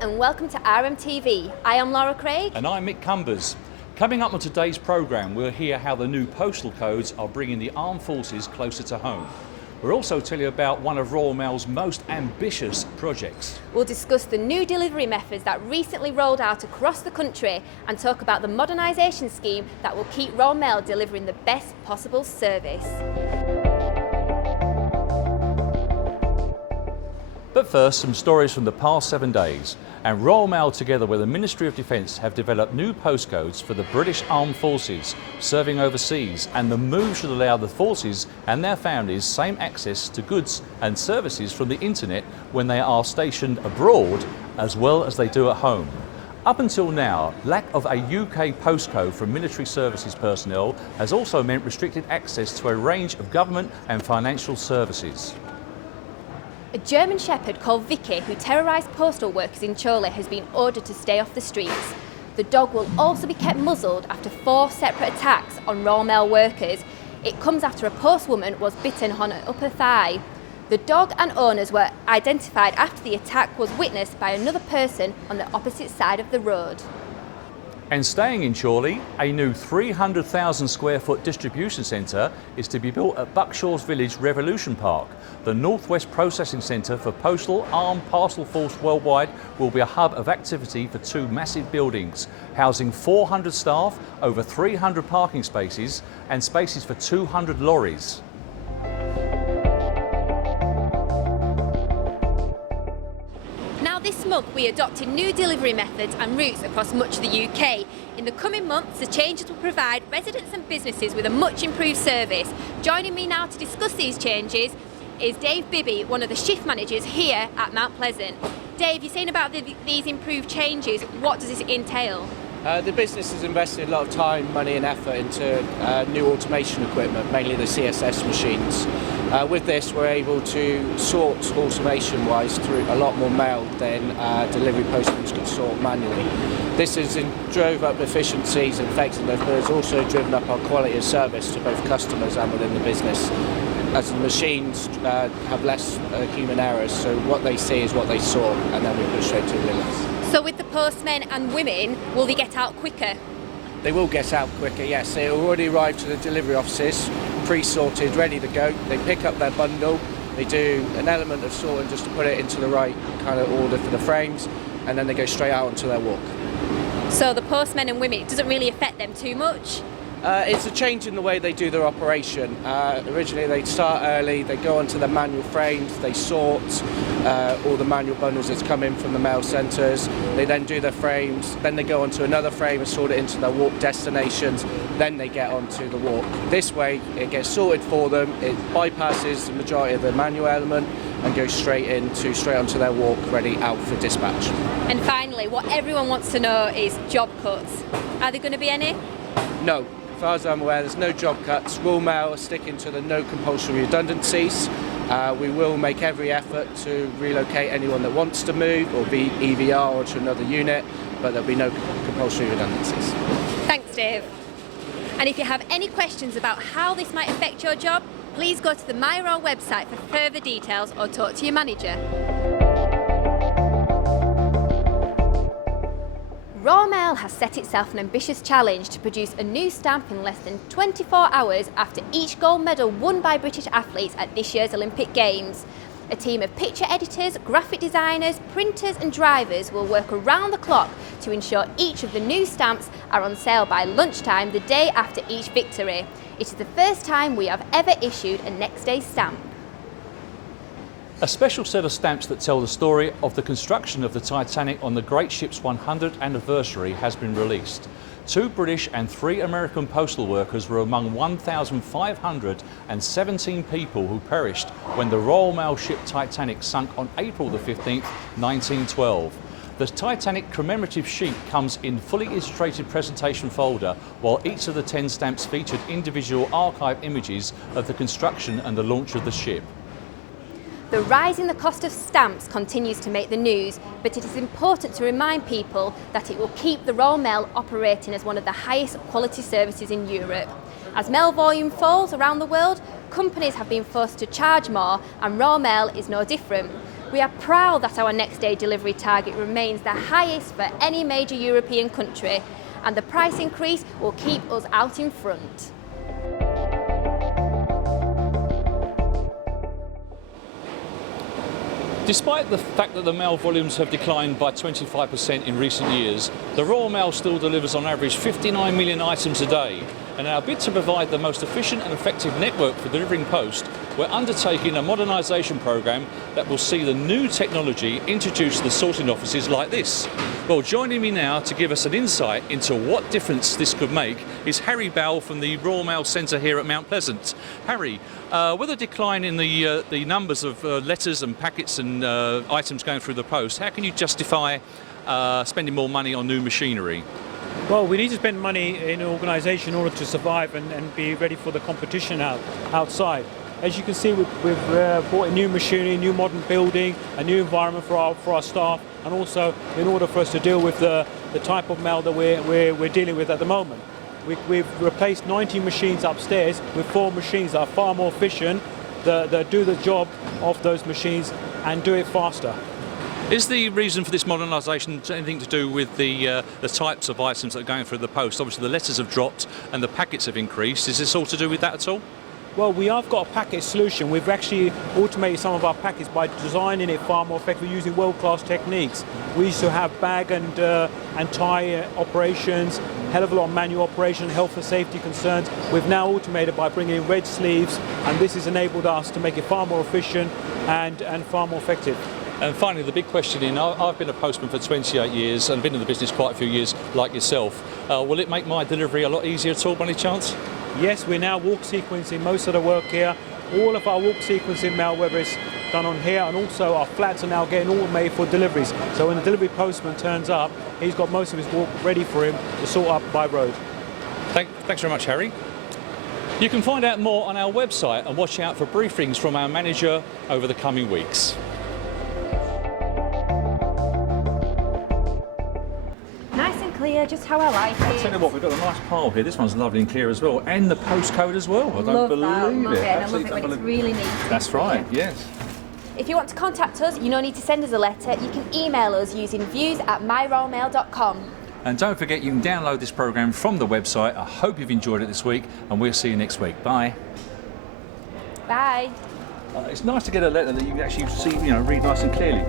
and welcome to RMTV. I am Laura Craig. And I'm Mick Cumbers. Coming up on today's programme, we'll hear how the new postal codes are bringing the armed forces closer to home. We'll also tell you about one of Royal Mail's most ambitious projects. We'll discuss the new delivery methods that recently rolled out across the country and talk about the modernisation scheme that will keep Royal Mail delivering the best possible service. But first, some stories from the past 7 days. And Royal Mail, together with the Ministry of Defence, have developed new postcodes for the British Armed Forces serving overseas, and the move should allow the forces and their families same access to goods and services from the internet when they are stationed abroad as well as they do at home. Up until now, lack of a UK postcode for military services personnel has also meant restricted access to a range of government and financial services. A German Shepherd called Vicky, who terrorised postal workers in Chorley, has been ordered to stay off the streets. The dog will also be kept muzzled after 4 separate attacks on Royal Mail workers. It comes after a postwoman was bitten on her upper thigh. The dog and owners were identified after the attack was witnessed by another person on the opposite side of the road. And staying in Chorley, a new 300,000 square foot distribution centre is to be built at Buckshaw's Village Revolution Park. The Northwest Processing Centre for Postal Armed Parcel Force Worldwide will be a hub of activity for 2 massive buildings, housing 400 staff, over 300 parking spaces and spaces for 200 lorries. This month we adopted new delivery methods and routes across much of the UK. In the coming months, the changes will provide residents and businesses with a much improved service. Joining me now to discuss these changes is Dave Bibby, one of the shift managers here at Mount Pleasant. Dave, you're saying about these improved changes. What does this entail? The business has invested a lot of time, money and effort into new automation equipment, mainly the CSS machines. With this, we're able to sort automation-wise through a lot more mail than delivery postmen could sort manually. This has drove up efficiencies and effectiveness, but it's also driven up our quality of service to both customers and within the business, as the machines have less human errors, so what they see is what they sort, and then we push straight to the limits. So with the postmen and women, will they get out quicker? They will get out quicker, yes. They already arrive to the delivery offices, pre-sorted, ready to go. They pick up their bundle, they do an element of sorting just to put it into the right kind of order for the frames, and then they go straight out onto their walk. So the postmen and women, it doesn't really affect them too much? It's a change in the way they do their operation. Originally they start early, they go onto the manual frames, they sort all the manual bundles that's come in from the mail centres, they then do their frames, then they go onto another frame and sort it into their walk destinations, then they get onto the walk. This way it gets sorted for them, it bypasses the majority of the manual element and goes straight onto their walk, ready out for dispatch. And finally, what everyone wants to know is job cuts. Are there going to be any? No. As far as I'm aware, there's no job cuts. Royal Mail are sticking to the no compulsory redundancies. We will make every effort to relocate anyone that wants to move or be EVR or to another unit, but there'll be no compulsory redundancies. Thanks, Dave. And if you have any questions about how this might affect your job, please go to the MyRoyal website for further details or talk to your manager. Royal Mail has set itself an ambitious challenge to produce a new stamp in less than 24 hours after each gold medal won by British athletes at this year's Olympic Games. A team of picture editors, graphic designers, printers and drivers will work around the clock to ensure each of the new stamps are on sale by lunchtime the day after each victory. It is the first time we have ever issued a next day stamp. A special set of stamps that tell the story of the construction of the Titanic on the great ship's 100th anniversary has been released. 2 British and 3 American postal workers were among 1,517 people who perished when the Royal Mail ship Titanic sunk on April the 15th, 1912. The Titanic commemorative sheet comes in fully illustrated presentation folder, while each of the 10 stamps featured individual archive images of the construction and the launch of the ship. The rise in the cost of stamps continues to make the news, but it is important to remind people that it will keep the Royal Mail operating as one of the highest quality services in Europe. As mail volume falls around the world, companies have been forced to charge more, and Royal Mail is no different. We are proud that our next day delivery target remains the highest for any major European country, and the price increase will keep us out in front. Despite the fact that the mail volumes have declined by 25% in recent years, the Royal Mail still delivers on average 59 million items a day. And in our bid to provide the most efficient and effective network for delivering post, we're undertaking a modernisation programme that will see the new technology introduced to the sorting offices like this. Well, joining me now to give us an insight into what difference this could make is Harry Bell from the Royal Mail Centre here at Mount Pleasant. Harry, with a decline in the numbers of letters and packets and items going through the post, how can you justify spending more money on new machinery? Well, we need to spend money in an organisation in order to survive and be ready for the competition outside. As you can see, we've bought a new machinery, new modern building, a new environment for our staff, and also in order for us to deal with the type of mail that we're dealing with at the moment. We've replaced 90 machines upstairs with 4 machines that are far more efficient, that do the job of those machines and do it faster. Is the reason for this modernisation anything to do with the types of items that are going through the post? Obviously the letters have dropped and the packets have increased. Is this all to do with that at all? Well, we have got a packet solution. We've actually automated some of our packets by designing it far more effectively using world-class techniques. We used to have bag and tie operations, hell of a lot of manual operation, health and safety concerns. We've now automated by bringing in red sleeves, and this has enabled us to make it far more efficient and far more effective. And finally, the big question I've been a postman for 28 years and been in the business quite a few years like yourself. Will it make my delivery a lot easier at all by any chance? Yes, we're now walk sequencing most of the work here. All of our walk sequencing mail, whether it's done on here, and also our flats are now getting automated for deliveries. So when the delivery postman turns up, he's got most of his walk ready for him to sort up by road. Thanks very much, Harry. You can find out more on our website and watch out for briefings from our manager over the coming weeks. Clear, just how I like I'll it. tell you what, we've got a nice pile here. This one's lovely and clear as well, and the postcode as well. I don't love believe that. it. Love it. And I love Absolutely it when don't it's believe- really neat. That's right, yes. If you want to contact us, you don't need to send us a letter. You can email us using views@myroyalmail.com. And don't forget, you can download this programme from the website. I hope you've enjoyed it this week, and we'll see you next week. Bye. Bye. It's nice to get a letter that you can actually see, read nice and clearly.